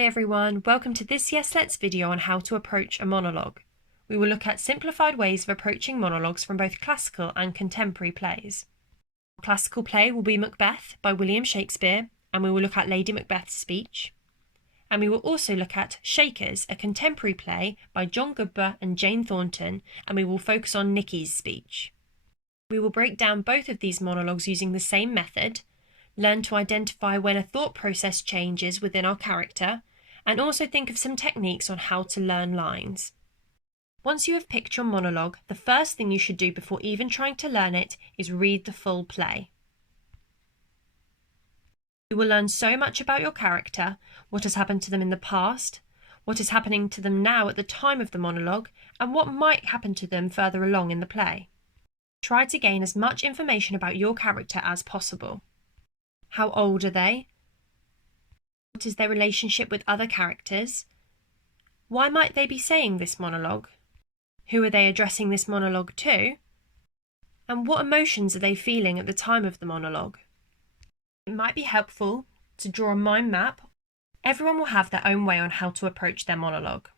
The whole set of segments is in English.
Hi everyone, welcome to this Yes Let's video on how to approach a monologue. We will look at simplified ways of approaching monologues from both classical and contemporary plays. Our classical play will be Macbeth by William Shakespeare, and we will look at Lady Macbeth's speech. And we will also look at Shakers, a contemporary play by John Godber and Jane Thornton, and we will focus on Nicki's speech. We will break down both of these monologues using the same method, learn to identify when a thought process changes within our character, and also think of some techniques on how to learn lines. Once you have picked your monologue, the first thing you should do before even trying to learn it is read the full play. You will learn so much about your character, what has happened to them in the past, what is happening to them now at the time of the monologue, and what might happen to them further along in the play. Try to gain as much information about your character as possible. How old are they? What is their relationship with other characters? Why might they be saying this monologue? Who are they addressing this monologue to? And what emotions are they feeling at the time of the monologue? It might be helpful to draw a mind map. Everyone will have their own way on how to approach their monologue.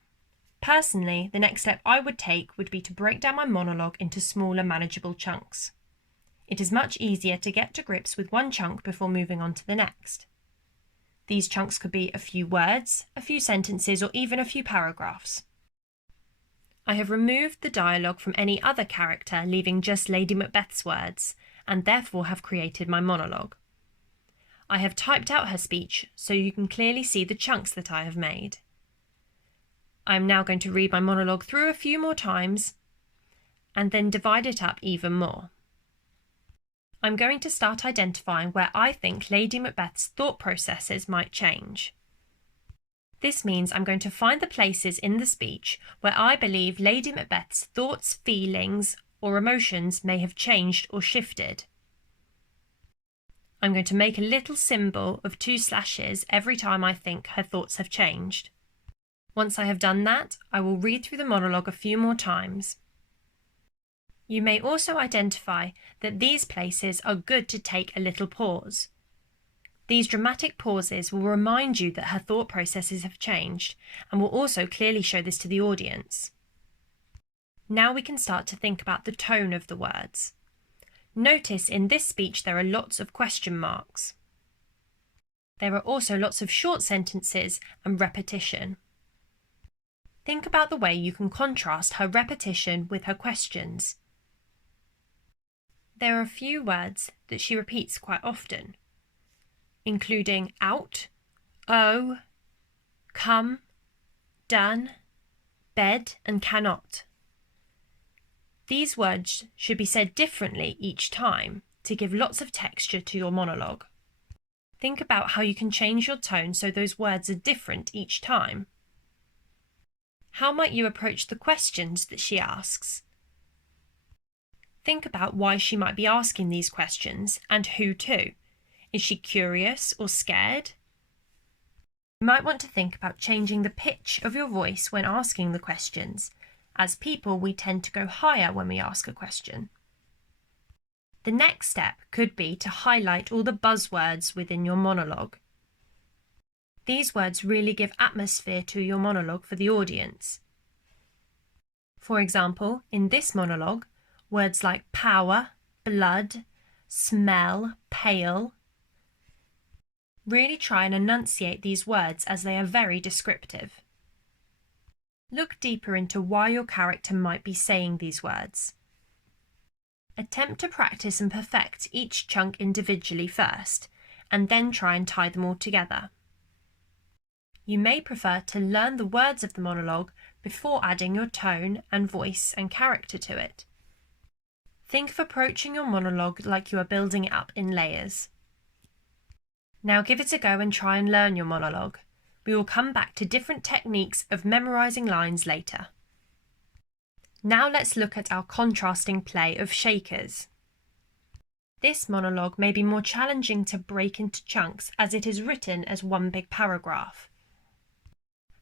Personally, the next step I would take would be to break down my monologue into smaller, manageable chunks. It is much easier to get to grips with one chunk before moving on to the next. These chunks could be a few words, a few sentences, or even a few paragraphs. I have removed the dialogue from any other character, leaving just Lady Macbeth's words, and therefore have created my monologue. I have typed out her speech so you can clearly see the chunks that I have made. I am now going to read my monologue through a few more times and then divide it up even more. I'm going to start identifying where I think Lady Macbeth's thought processes might change. This means I'm going to find the places in the speech where I believe Lady Macbeth's thoughts, feelings, or emotions may have changed or shifted. I'm going to make a little symbol of 2 slashes every time I think her thoughts have changed. Once I have done that, I will read through the monologue a few more times. You may also identify that these places are good to take a little pause. These dramatic pauses will remind you that her thought processes have changed and will also clearly show this to the audience. Now we can start to think about the tone of the words. Notice in this speech there are lots of question marks. There are also lots of short sentences and repetition. Think about the way you can contrast her repetition with her questions. There are a few words that she repeats quite often, including out, oh, come, done, bed, and cannot. These words should be said differently each time to give lots of texture to your monologue. Think about how you can change your tone so those words are different each time. How might you approach the questions that she asks? Think about why she might be asking these questions and who to. Is she curious or scared? You might want to think about changing the pitch of your voice when asking the questions. As people, we tend to go higher when we ask a question. The next step could be to highlight all the buzzwords within your monologue. These words really give atmosphere to your monologue for the audience. For example, in this monologue, words like power, blood, smell, pale. Really try and enunciate these words as they are very descriptive. Look deeper into why your character might be saying these words. Attempt to practice and perfect each chunk individually first, and then try and tie them all together. You may prefer to learn the words of the monologue before adding your tone and voice and character to it. Think of approaching your monologue like you are building it up in layers. Now give it a go and try and learn your monologue. We will come back to different techniques of memorising lines later. Now let's look at our contrasting play of Shakers. This monologue may be more challenging to break into chunks as it is written as one big paragraph.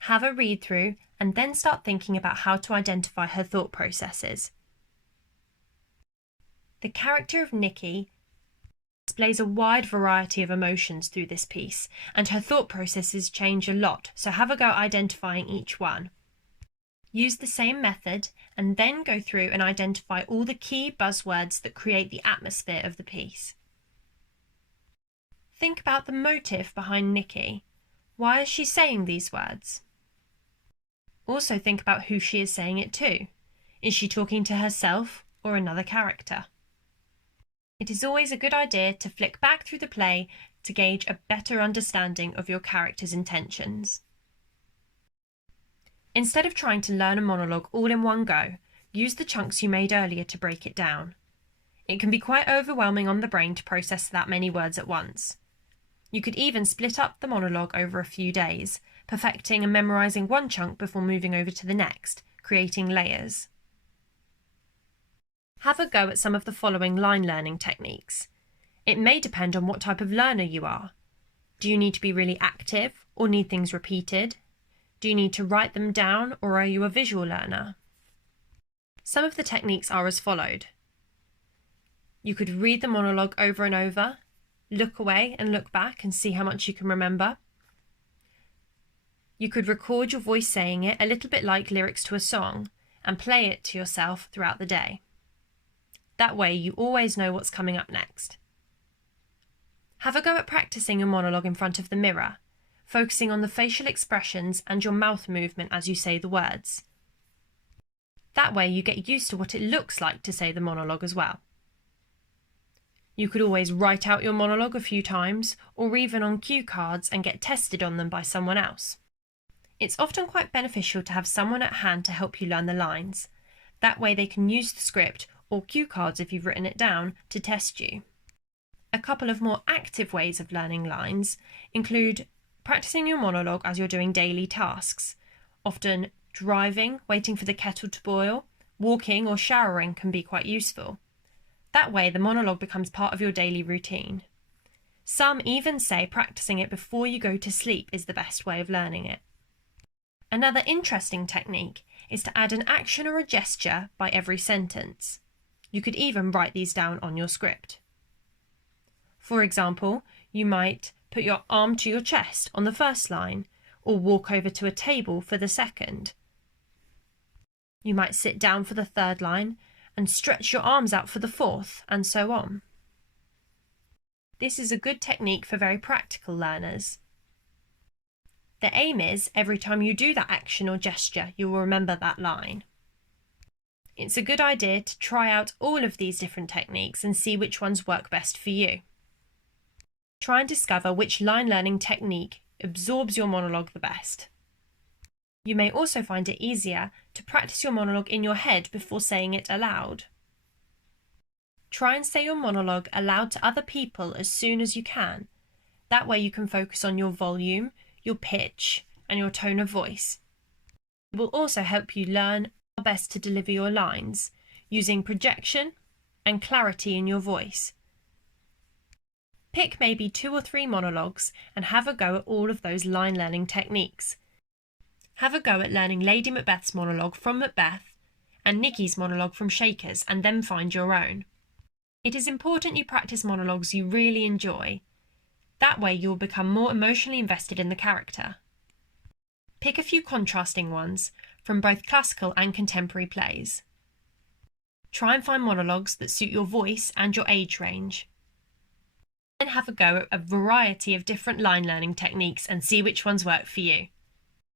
Have a read through and then start thinking about how to identify her thought processes. The character of Nicki Displays a wide variety of emotions through this piece, and her thought processes change a lot, so have a go identifying each one. Use the same method and then go through and identify all the key buzzwords that create the atmosphere of the piece. Think about the motive behind Nicki. Why is she saying these words? Also think about who she is saying it to. Is she talking to herself or another character? It is always a good idea to flick back through the play to gauge a better understanding of your character's intentions. Instead of trying to learn a monologue all in one go, use the chunks you made earlier to break it down. It can be quite overwhelming on the brain to process that many words at once. You could even split up the monologue over a few days, perfecting and memorising one chunk before moving over to the next, creating layers. Have a go at some of the following line learning techniques. It may depend on what type of learner you are. Do you need to be really active or need things repeated? Do you need to write them down or are you a visual learner? Some of the techniques are as followed. You could read the monologue over and over, look away and look back and see how much you can remember. You could record your voice saying it a little bit like lyrics to a song and play it to yourself throughout the day. That way you always know what's coming up next. Have a go at practicing your monologue in front of the mirror, focusing on the facial expressions and your mouth movement as you say the words. That way you get used to what it looks like to say the monologue as well. You could always write out your monologue a few times or even on cue cards and get tested on them by someone else. It's often quite beneficial to have someone at hand to help you learn the lines. That way they can use the script or cue cards if you've written it down to test you. A couple of more active ways of learning lines include practicing your monologue as you're doing daily tasks. Often driving, waiting for the kettle to boil, walking or showering can be quite useful. That way the monologue becomes part of your daily routine. Some even say practicing it before you go to sleep is the best way of learning it. Another interesting technique is to add an action or a gesture by every sentence. You could even write these down on your script. For example, you might put your arm to your chest on the first line, or walk over to a table for the second. You might sit down for the third line and stretch your arms out for the fourth, and so on. This is a good technique for very practical learners. The aim is, every time you do that action or gesture, you will remember that line. It's a good idea to try out all of these different techniques and see which ones work best for you. Try and discover which line learning technique absorbs your monologue the best. You may also find it easier to practice your monologue in your head before saying it aloud. Try and say your monologue aloud to other people as soon as you can. That way you can focus on your volume, your pitch, and your tone of voice. It will also help you learn how best to deliver your lines, using projection and clarity in your voice. Pick maybe 2 or 3 monologues and have a go at all of those line learning techniques. Have a go at learning Lady Macbeth's monologue from Macbeth and Nicki's monologue from Shakespeare and then find your own. It is important you practice monologues you really enjoy. That way you will become more emotionally invested in the character. Pick a few contrasting ones from both classical and contemporary plays. Try and find monologues that suit your voice and your age range. Then have a go at a variety of different line learning techniques and see which ones work for you.